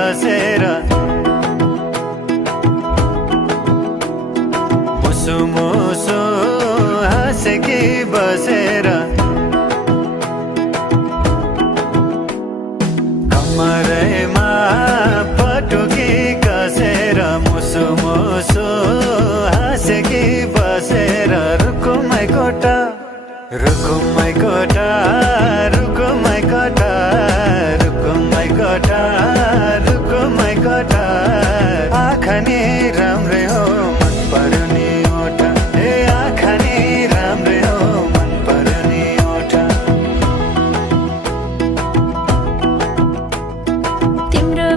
कसेर मुसु मुसु हाँसे कि बसेर कमरैमा पटुकी कसेर मुसु मुसु हाँसे कि बसेर रुकुमै कोटा रुकुमै कोटा रुकुमै कोटा रुकुमै कोटा रुकुमै कोटा आँखा नि राम्रै हो मन पर्ने ओठा ए आँखा नि राम्रै हो मन पर्ने ओठा तिम्रो